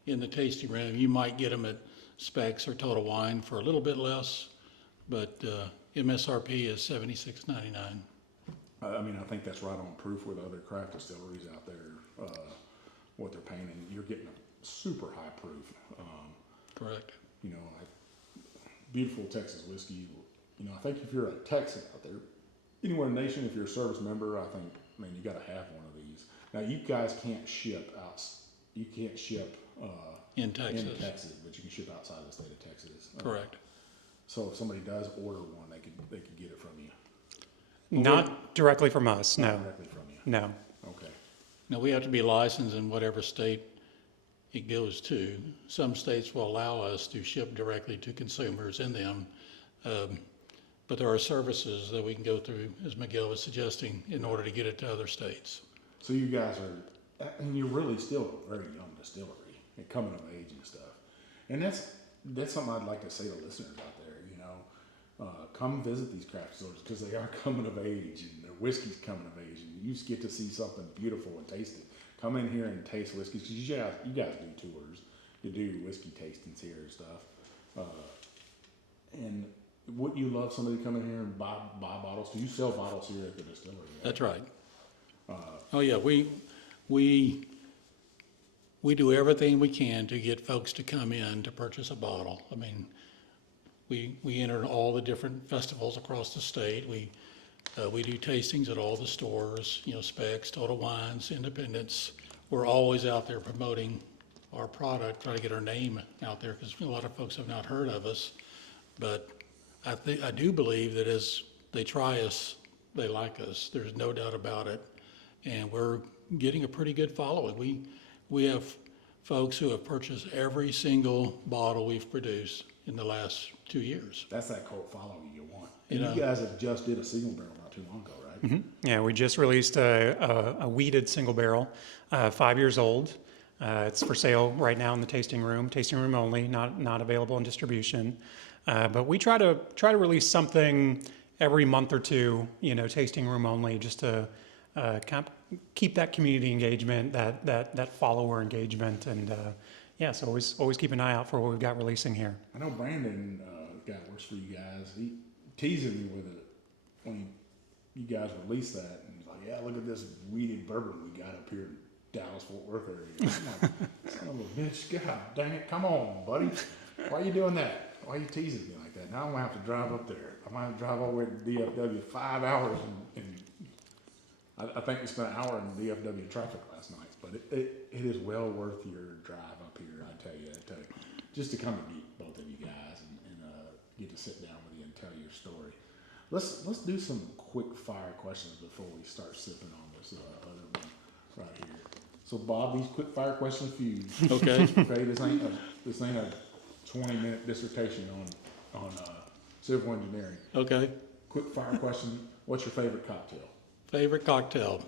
in the tasting room. You might get them at Specs or Total Wine for a little bit less, but MSRP is $76.99. I mean, I think that's right on proof with other craft distilleries out there, what they're paying, and you're getting a super high proof. Correct. Beautiful Texas whiskey. I think if you're a Texan out there, anywhere in the nation, if you're a service member, I think, man, you got to have one of these. Now, you guys can't ship out. You can't ship In Texas. but you can ship outside of the state of Texas. Correct. So if somebody does order one, they could get it from you. Not directly from us, no. Not directly from you. No. Okay. Now, we have to be licensed in whatever state it goes to. Some states will allow us to ship directly to consumers in them, but there are services that we can go through, as Miguel was suggesting, in order to get it to other states. So you guys and you're really still a very young distillery and coming of age and stuff. And that's something I'd like to say to listeners out there, come visit these craft distilleries, because they are coming of age and their whiskey's coming of age, and you just get to see something beautiful and taste it. Come in here and taste whiskey, because you guys do tours, you do whiskey tastings here and stuff. And wouldn't you love somebody to come in here and buy bottles? Do you sell bottles here at the distillery? Right? That's right. Oh, yeah, we do everything we can to get folks to come in to purchase a bottle. I mean, we enter all the different festivals across the state. We do tastings at all the stores, Specs, Total Wines, Independence. We're always out there promoting our product, trying to get our name out there, because a lot of folks have not heard of us. But I do believe that as they try us, they like us. There's no doubt about it. And we're getting a pretty good following. We have folks who have purchased every single bottle we've produced in the last 2 years. That's that cult following you want. And you guys have just did a single barrel not too long ago, right? Yeah, we just released a weeded single barrel, 5 years old. It's for sale right now in the tasting room only, not available in distribution. But we try to release something every month or two, tasting room only, just to keep that community engagement, that follower engagement, and so always keep an eye out for what we've got releasing here. I know Brandon, guy that works for you guys, he teased me with it when you guys released that, and he's like, "Yeah, look at this weeded bourbon we got up here in Dallas Fort Worth area." I'm like, "Son of a bitch, God dang it, come on, buddy, why are you doing that? Why are you teasing me like that? Now I'm gonna have to drive up there. I'm gonna have to drive all the way to DFW 5 hours, and I think we spent an hour in DFW traffic last night, but it is well worth your drive up here. I tell you, just to come and meet both of you guys and get to sit down with you and tell your story. Let's do some quick fire questions before we start sipping on this other one right here. So Bob, these quick fire questions for you. Okay. Okay, this ain't a 20-minute dissertation on civil engineering. Okay. Quick fire question: what's your favorite cocktail? Favorite cocktail?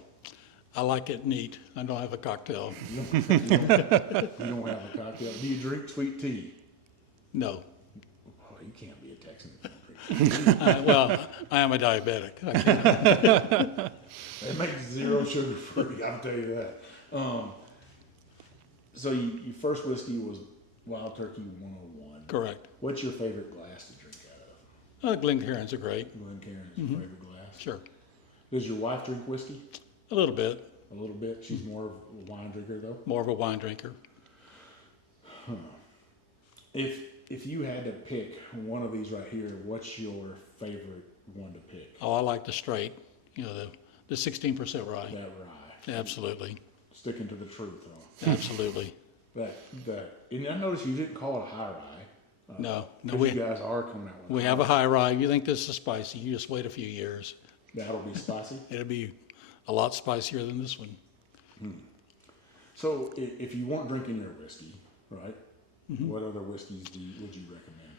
I like it neat. I don't have a cocktail. You don't have a cocktail. Do you drink sweet tea? No. Oh, you can't be a Texan if you don't drink sweet tea. Well, I am a diabetic. It makes zero sugar free, I'll tell you that. So your first whiskey was Wild Turkey 101. Correct. What's your favorite glass to drink out of? Glencairns are great. Glencairn's your favorite glass? Sure. Does your wife drink whiskey? A little bit. A little bit? She's more of a wine drinker though? More of a wine drinker. If you had to pick one of these right here, what's your favorite one to pick? Oh, I like the straight, the 16% rye. That rye. Absolutely. Sticking to the truth, though. Absolutely. And I noticed you didn't call it a high rye. No, You guys are coming out with we have a high rye. You think this is spicy, you just wait a few years. That'll be spicy. It'll be a lot spicier than this one. So if you weren't drinking your whiskey, right? What other whiskeys would you recommend?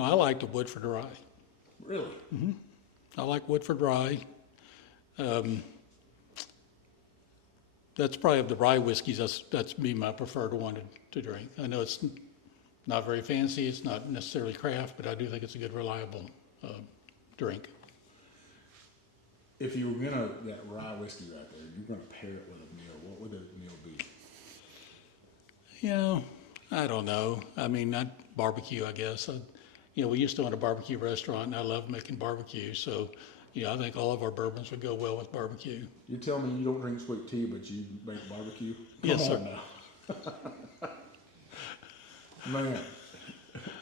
I like the Woodford Rye. Really? I like Woodford Rye. That's probably of the rye whiskeys, that's be my preferred one to drink. I know it's not very fancy, it's not necessarily craft, but I do think it's a good, reliable drink. If you were that rye whiskey right there, you're gonna pair it with a meal, what would the meal be? I don't know. I mean, not barbecue, I guess. We used to own a barbecue restaurant, and I love making barbecue, so I think all of our bourbons would go well with barbecue. You tell me you don't drink sweet tea, but you make barbecue? Yes, sir. Now. Man.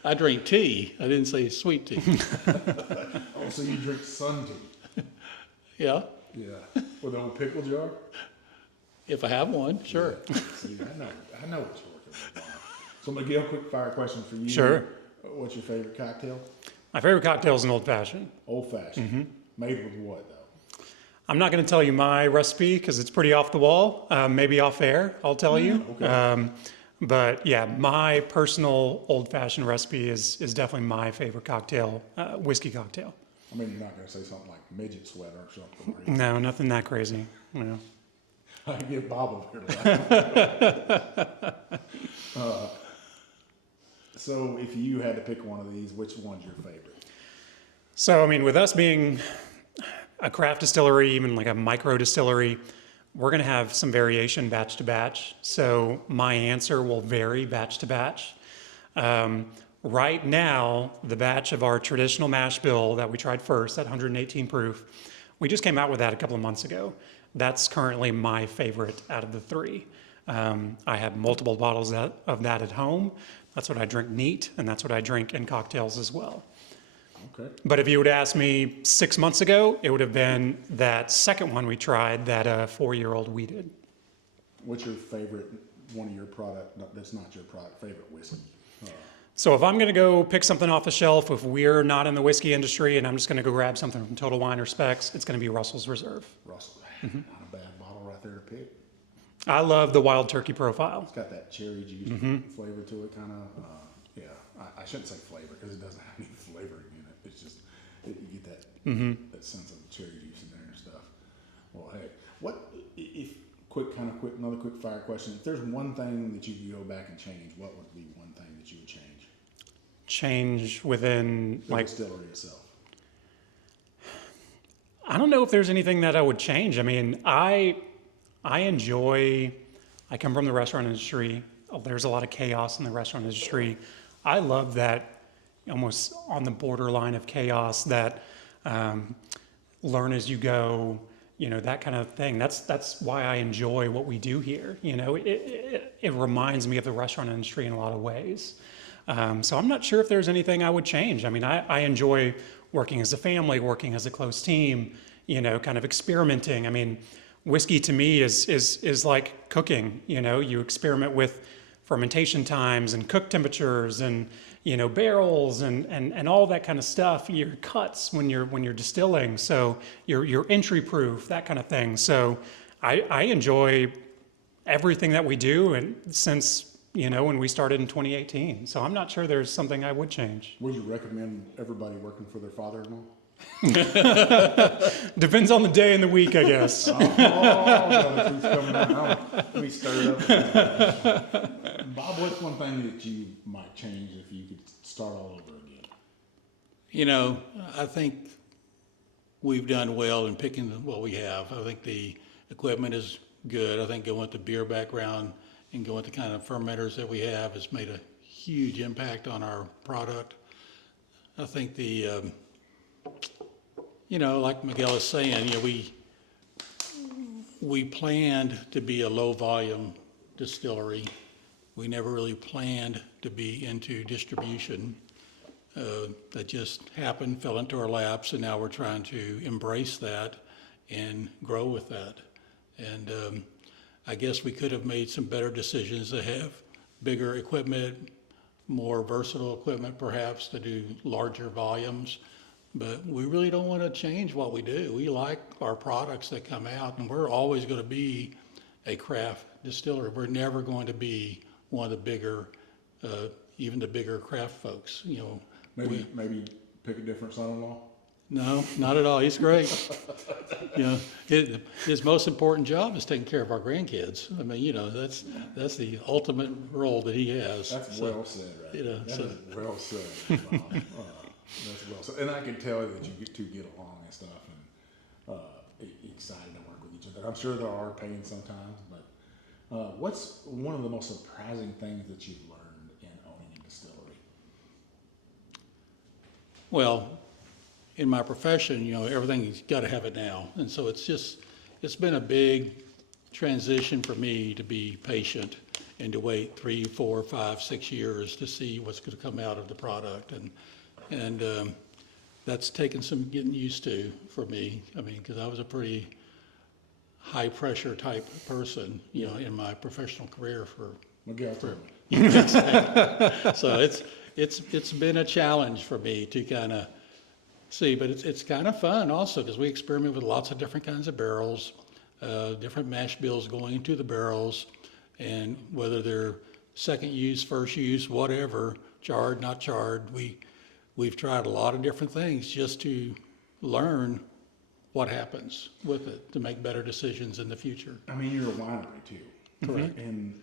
I drink tea. I didn't say sweet tea. Oh, so you drink sun tea? Yeah. Yeah. With an old pickle jar? If I have one, sure. Yeah. See, I know what you're working with. So Miguel, quick fire question for you. Sure. What's your favorite cocktail? My favorite cocktail is an old fashioned. Old fashioned. Made with what though? I'm not going to tell you my recipe because it's pretty off the wall. Maybe off air, I'll tell you. Okay. But yeah, my personal old fashioned recipe is definitely my favorite cocktail, whiskey cocktail. I mean, you're not going to say something like midget sweater or something, are you? No, nothing that crazy. I can get Bob over here. So if you had to pick one of these, which one's your favorite? So, I mean, with us being a craft distillery, even like a micro distillery, we're going to have some variation batch to batch. So my answer will vary batch to batch. Right now, the batch of our traditional mash bill that we tried first, that 118 proof, we just came out with that a couple of months ago. that's currently my favorite out of the three. I have multiple bottles of that at home. That's what I drink neat, and that's what I drink in cocktails as well. Okay. But if you would ask me 6 months ago, it would have been that second one we tried, that 4-year-old wheated. What's your favorite, one of your product, that's not your product, favorite whiskey? So if I'm going to go pick something off the shelf, if we're not in the whiskey industry and I'm just going to go grab something from Total Wine or Specs, it's going to be Russell's Reserve. Russell. Not a bad bottle right there to pick. I love the wild turkey profile. It's got that cherry juice flavor to it, kind of. Yeah, I shouldn't say flavor because it doesn't have any flavoring in it. It's just you get that that sense of cherry juice in there and stuff. Well, hey, what if another quick fire question? If there's one thing that you could go back and change, what would be one thing that you would change? Change within The distillery itself. I don't know if there's anything that I would change. I mean, I come from the restaurant industry. There's a lot of chaos in the restaurant industry. I love that almost on the borderline of chaos, that learn as you go, that kind of thing. That's why I enjoy what we do here. It reminds me of the restaurant industry in a lot of ways. So I'm not sure if there's anything I would change. I mean, I enjoy working as a family, working as a close team, kind of experimenting. I mean, whiskey to me is like cooking. You experiment with fermentation times and cook temperatures and barrels and all that kind of stuff. Your cuts when you're distilling, so your entry proof, that kind of thing. So I enjoy everything that we do, and since when we started in 2018. So I'm not sure there's something I would change. Would you recommend everybody working for their father-in-law? Depends on the day and the week, I guess. The truth's coming out. Let me stir it up. Bob, what's one thing that you might change if you could start all over again? I think we've done well in picking what we have. I think the equipment is good. I think going with the beer background and going with the kind of fermenters that we have has made a huge impact on our product. I think like Miguel is saying, we planned to be a low volume distillery. We never really planned to be into distribution. That just happened, fell into our laps, and now we're trying to embrace that and grow with that. And I guess we could have made some better decisions to have bigger equipment, more versatile equipment perhaps to do larger volumes. But we really don't want to change what we do. We like our products that come out, and we're always going to be a craft distillery. We're never going to be one of the bigger, even the bigger craft folks. Maybe pick a different son-in-law? No, not at all. He's great. His most important job is taking care of our grandkids. I mean, that's the ultimate role that he has. That's well said, right? That is well said, Bob. That's well said. And I can tell that you two get along and stuff, and excited to work with each other. I'm sure there are pains sometimes, but what's one of the most surprising things that you've learned in owning a distillery? Well, in my profession, everything's got to have it now. And so it's been a big transition for me to be patient and to wait 3, 4, 5, 6 years to see what's going to come out of the product. And that's taken some getting used to for me. I mean, because I was a pretty high pressure type person, in my professional career So it's been a challenge for me to kind of see, but it's kind of fun also because we experiment with lots of different kinds of barrels, different mash bills going into the barrels, and whether they're second use, first use, whatever, charred, not charred. We've tried a lot of different things just to learn what happens with it to make better decisions in the future. I mean, you're a winery too. Correct. And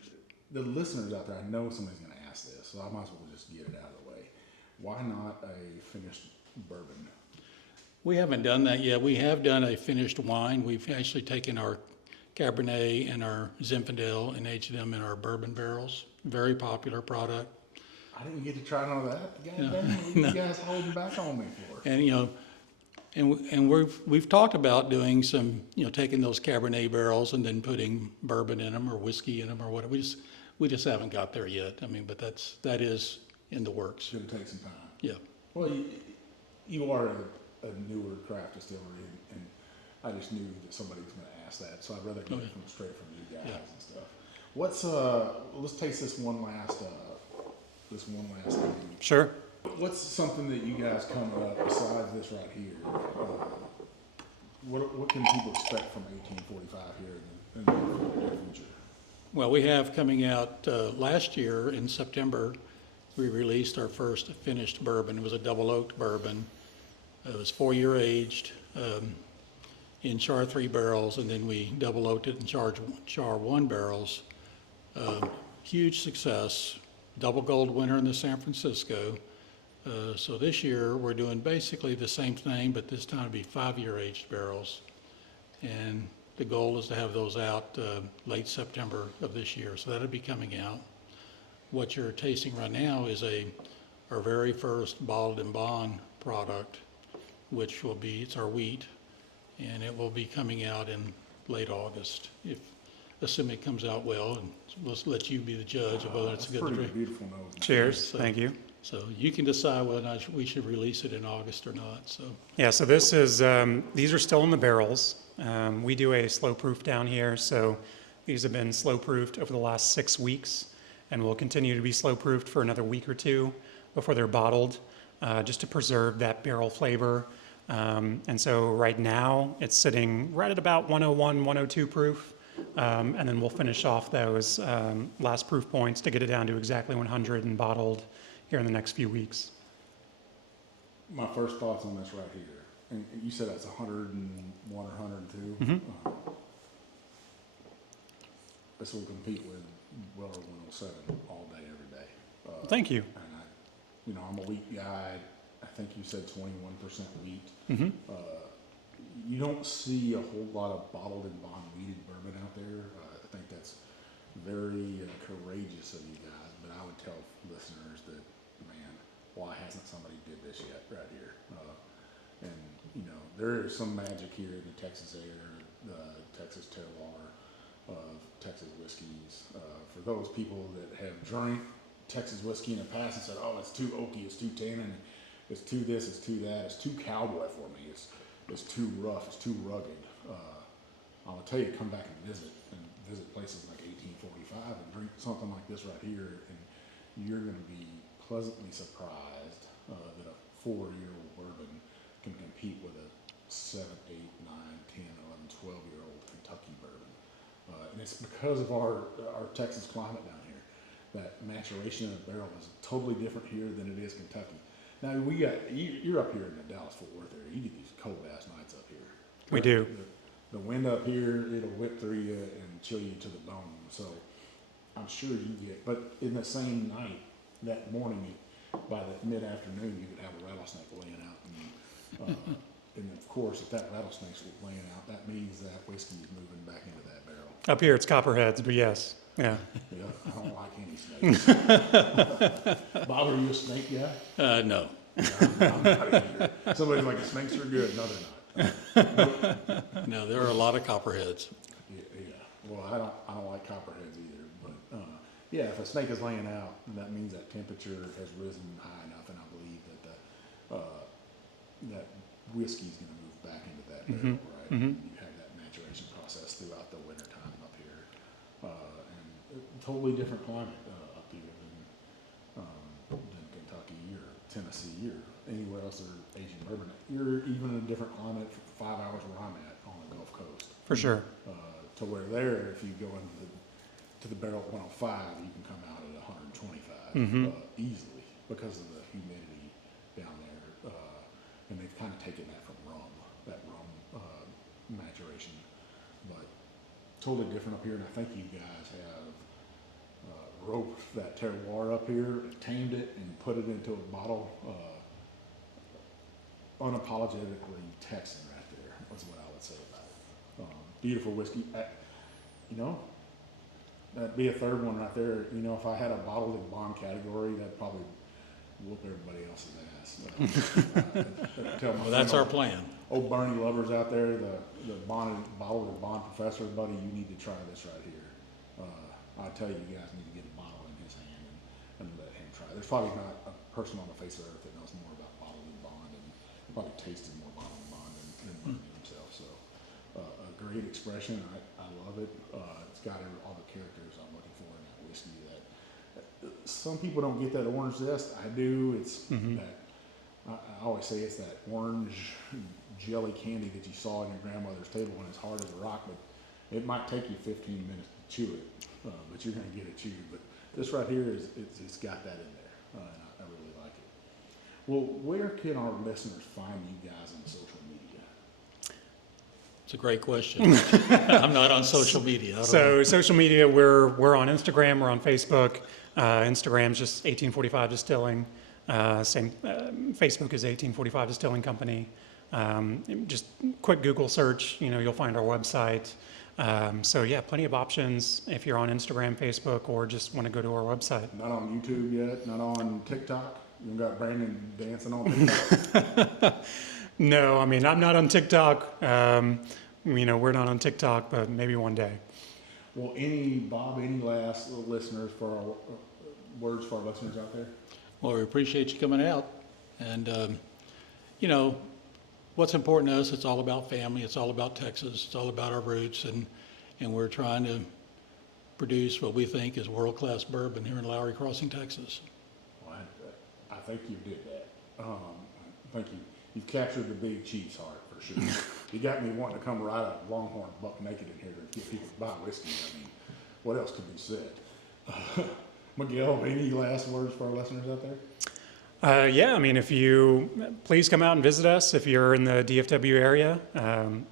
the listeners out there, I know somebody's going to ask this, so I might as well just get it out of the way. Why not a finished bourbon? We haven't done that yet. We have done a finished wine. We've actually taken our Cabernet and our Zinfandel and aged them in our bourbon barrels. Very popular product. I didn't get to try none of that. God damn, what are you guys holding back on me for? And And we've talked about doing some, taking those Cabernet barrels and then putting bourbon in them or whiskey in them or whatever. We just haven't got there yet. I mean, but that is in the works. It's gonna take some time. Yeah. Well, you are a newer craft distillery, and I just knew that somebody was gonna ask that, so I'd rather get it straight from you guys and stuff. What's, let's taste this one last thing. Sure. What's something that you guys come up besides this right here? What can people expect from 1845 here in the near future? Well, we have coming out, last year in September, we released our first finished bourbon. It was a double oaked bourbon. It was 4-year aged, in char 3 barrels, and then we double oaked it in char 1 barrels. Huge success, double gold winner in the San Francisco. So this year we're doing basically the same thing, but this time it'll be 5-year aged barrels. And the goal is to have those out late September of this year. So that'll be coming out. What you're tasting right now is our very first bottled and bond product, which will be, it's our wheat, and it will be coming out in late August, assuming it comes out well, and we'll let you be the judge of whether it's a good Pretty drink. beautiful nose. Cheers. Thank you. So you can decide whether or not we should release it in August or not, so. Yeah, so this is, these are still in the barrels. We do a slow proof down here, so these have been slow proofed over the last 6 weeks, and will continue to be slow proofed for another week or two before they're bottled, just to preserve that barrel flavor. And so right now it's sitting right at about 101, 102 proof. And then we'll finish off those last proof points to get it down to exactly 100 and bottled here in the next few weeks. My first thoughts on this right here, and you said that's 101 or 102. This will compete with Weller 107 all day, every day. Thank you. And I'm a wheat guy. I think you said 21% wheat. You don't see a whole lot of bottled and bond wheated bourbon out there. I think that's very courageous of you guys, but I would tell listeners that, man, why hasn't somebody did this yet right here? And there is some magic here in the Texas air, the Texas terroir of Texas whiskeys. For those people that have drank Texas whiskey in the past and said, oh, it's too oaky, it's too tannin, it's too this, it's too that, it's too cowboy for me, it's too rough, it's too rugged. I'll tell you, come back and visit places like 1845 and drink something like this right here, and you're going to be pleasantly surprised that a 4-year-old bourbon can compete with a 7, 8, 9, 10, 11, 12-year-old Kentucky bourbon. And it's because of our Texas climate down here. That maturation in a barrel is totally different here than it is Kentucky. Now you're up here in the Dallas-Fort Worth area. You get these cold-ass nights up here. We do. The wind up here, it'll whip through you and chill you to the bone. So I'm sure you get, but in the same night, that morning, by the mid-afternoon, you could have a rattlesnake laying out. And of course, if that rattlesnake's laying out, that means that whiskey is moving back into that barrel. Up here it's copperheads, but yes, yeah. Yeah, I don't like any snakes. Bob, are you a snake guy? No. I'm not either. Somebody's like, the snakes are good. No, they're not. No, there are a lot of copperheads. Yeah. Well, I don't like copperheads either. But yeah, if a snake is laying out, that means that temperature has risen high enough, and I believe that that whiskey is going to move back into that barrel, right? You have that maturation process throughout the wintertime up here, and totally different climate up here than Kentucky or Tennessee or anywhere else that are aging bourbon. You're even in a different climate for 5 hours where I'm at on the Gulf Coast. For sure. To where there, if you go to the barrel at 105, you can come out at 125 easily because of the humidity down there. And they've kind of taken that from that rum maturation. But totally different up here, and I think you guys have roped that terroir up here, tamed it, and put it into a bottle. Unapologetically Texan right there, that's what I would say about it. Beautiful whiskey. That'd be a third one right there. If I had a bottled and bond category, that'd probably whoop everybody else's ass. Well, that's our plan. old Bernie lovers out there, the bottled or bond professor, buddy, you need to try this right here. I tell you, you guys need to get a bottle in his hand and let him try. There's probably not a person on the face of the earth that knows more about bottled and bond and probably tasted more bottled and bond than Bernie himself. So a great expression. I love it. It's got all the characters I'm looking for in that whiskey. That some people don't get that orange zest. I do. It's that. I always say it's that orange jelly candy that you saw on your grandmother's table when it's hard as a rock, but it might take you 15 minutes to chew it, but you're going to get it chewed. But this right here it's got that in there, and I really like it. Well, where can our listeners find you guys on social media? It's a great question. I'm not on social media. I don't know. Social media, we're on Instagram, we're on Facebook. Instagram's just 1845 Distilling. Facebook is 1845 Distilling Company. Just quick Google search, you'll find our website. So yeah, plenty of options if you're on Instagram, Facebook, or just want to go to our website. Not on YouTube yet? Not on TikTok? You got Brandon dancing on TikTok? No, I'm not on TikTok. We're not on TikTok, but maybe one day. Well, Bob, any last listeners for our words for our listeners out there? Well, we appreciate you coming out. And, what's important to us, it's all about family. It's all about Texas. It's all about our roots. And we're trying to produce what we think is world-class bourbon here in Lowey Crossing, Texas. Well, I think you did that. I think you've captured the big chief's heart for sure. You got me wanting to come ride a Longhorn buck naked in here to get people to buy whiskey. What else could be said? Miguel, any last words for our listeners out there? If you please come out and visit us if you're in the DFW area.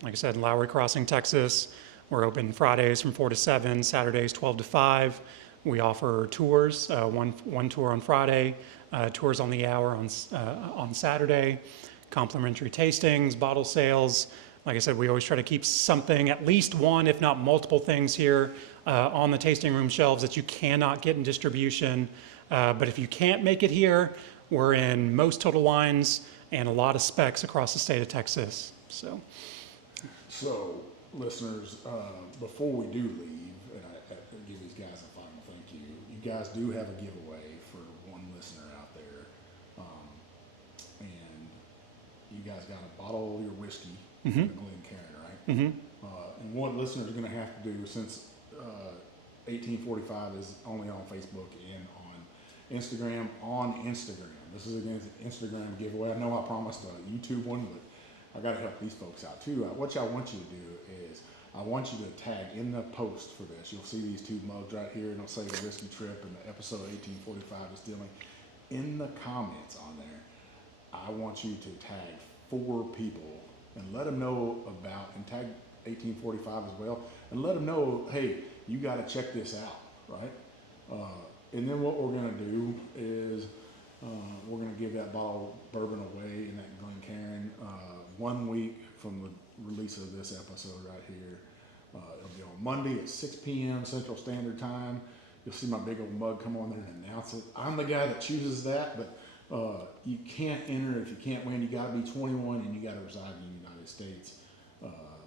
Like I said, in Lowey Crossing, Texas, we're open Fridays from 4 to 7, Saturdays 12 to 5. We offer tours, one tour on Friday, tours on the hour on Saturday, complimentary tastings, bottle sales. Like I said, we always try to keep something, at least one, if not multiple things here on the tasting room shelves that you cannot get in distribution. But if you can't make it here, we're in most Total Wines and a lot of specs across the state of Texas. So listeners, before we do leave, and I give these guys a final thank you. You guys do have a giveaway for one listener out there, and you guys got to bottle your whiskey in Glencairn, right? And what listeners are going to have to do, since 1845 is only on Facebook and on Instagram. This is again an Instagram giveaway. I know I promised a YouTube one, but I got to help these folks out too. What I want you to do is I want you to tag in the post for this. You'll see these two mugs right here, and it'll say the whiskey trip and the episode 1845 Distilling. In the comments on there, I want you to tag 4 people and let them know about, and tag 1845 as well, and let them know, hey, you got to check this out, right? And then what we're going to do is we're going to give that bottle of bourbon away in that Glencairn 1 week from the release of this episode right here. It'll be on Monday at 6 p.m. Central Standard Time. You'll see my big old mug come on there and announce it. I'm the guy that chooses that, but you can't enter if you can't win. You got to be 21 and you got to reside in the United States.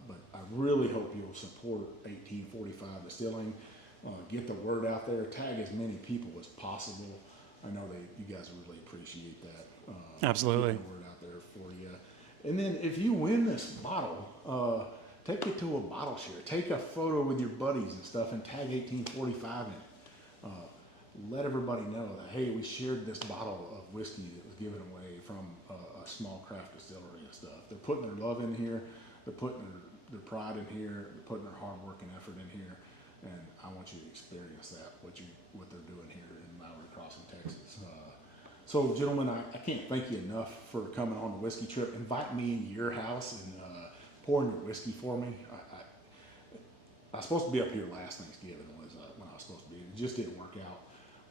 But I really hope you'll support 1845 Distilling. Get the word out there. Tag as many people as possible. I know you guys really appreciate that. Absolutely. Get the word out there for you. And then if you win this bottle, take it to a bottle share. Take a photo with your buddies and stuff and tag 1845 in it. Let everybody know that, hey, we shared this bottle of whiskey that was given away from a small craft distillery and stuff. They're putting their love in here. They're putting their pride in here. They're putting their hard work and effort in here. And I want you to experience that, what they're doing here in Lowey Crossing, Texas. So, gentlemen, I can't thank you enough for coming on the whiskey trip. Invite me into your house and pouring your whiskey for me. I was supposed to be up here last Thanksgiving when I was supposed to be. It just didn't work out.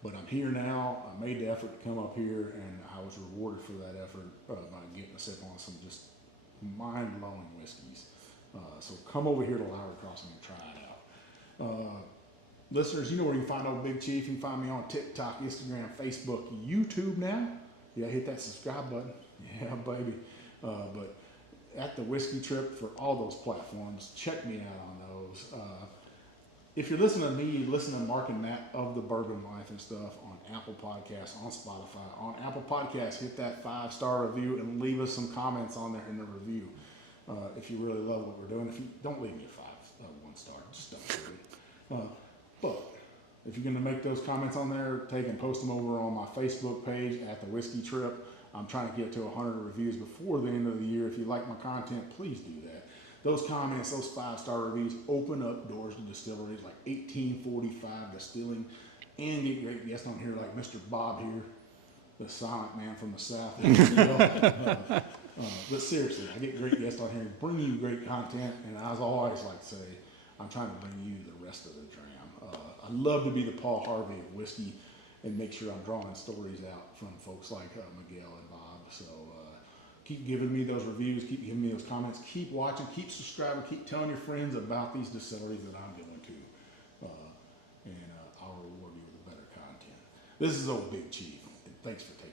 But I'm here now. I made the effort to come up here, and I was rewarded for that effort by getting a sip on some just mind-blowing whiskeys. So come over here to Lowey Crossing and try it out. Listeners, you know where you can find old Big Chief. You can find me on TikTok, Instagram, Facebook, YouTube now. Yeah, hit that subscribe button. Yeah, baby. But at the Whiskey Trip for all those platforms. Check me out on those. If you're listening to me, listen to Mark and Matt of the Bourbon Life and stuff on Apple Podcasts, on Spotify. On Apple Podcasts, hit that 5-star review and leave us some comments on there in the review. If you really love what we're doing, if you don't leave me a 1-star, just don't do it. But if you're going to make those comments on there, take and post them over on my Facebook page at the Whiskey Trip. I'm trying to get to 100 reviews before the end of the year. If you like my content, please do that. Those comments, those 5-star reviews open up doors to distilleries like 1845 Distilling, and get great guests on here like Mr. Bob here, the silent man from the South. But seriously, I get great guests on here and bring you great content, and as I always like to say, I'm trying to bring you the rest of the dram. I love to be the Paul Harvey of whiskey and make sure I'm drawing stories out from folks like Miguel and Bob. So keep giving me those reviews, keep giving me those comments, keep watching, keep subscribing, keep telling your friends about these distilleries that I'm going to, and I'll reward you with better content. This is Old Big Chief, and thanks for taking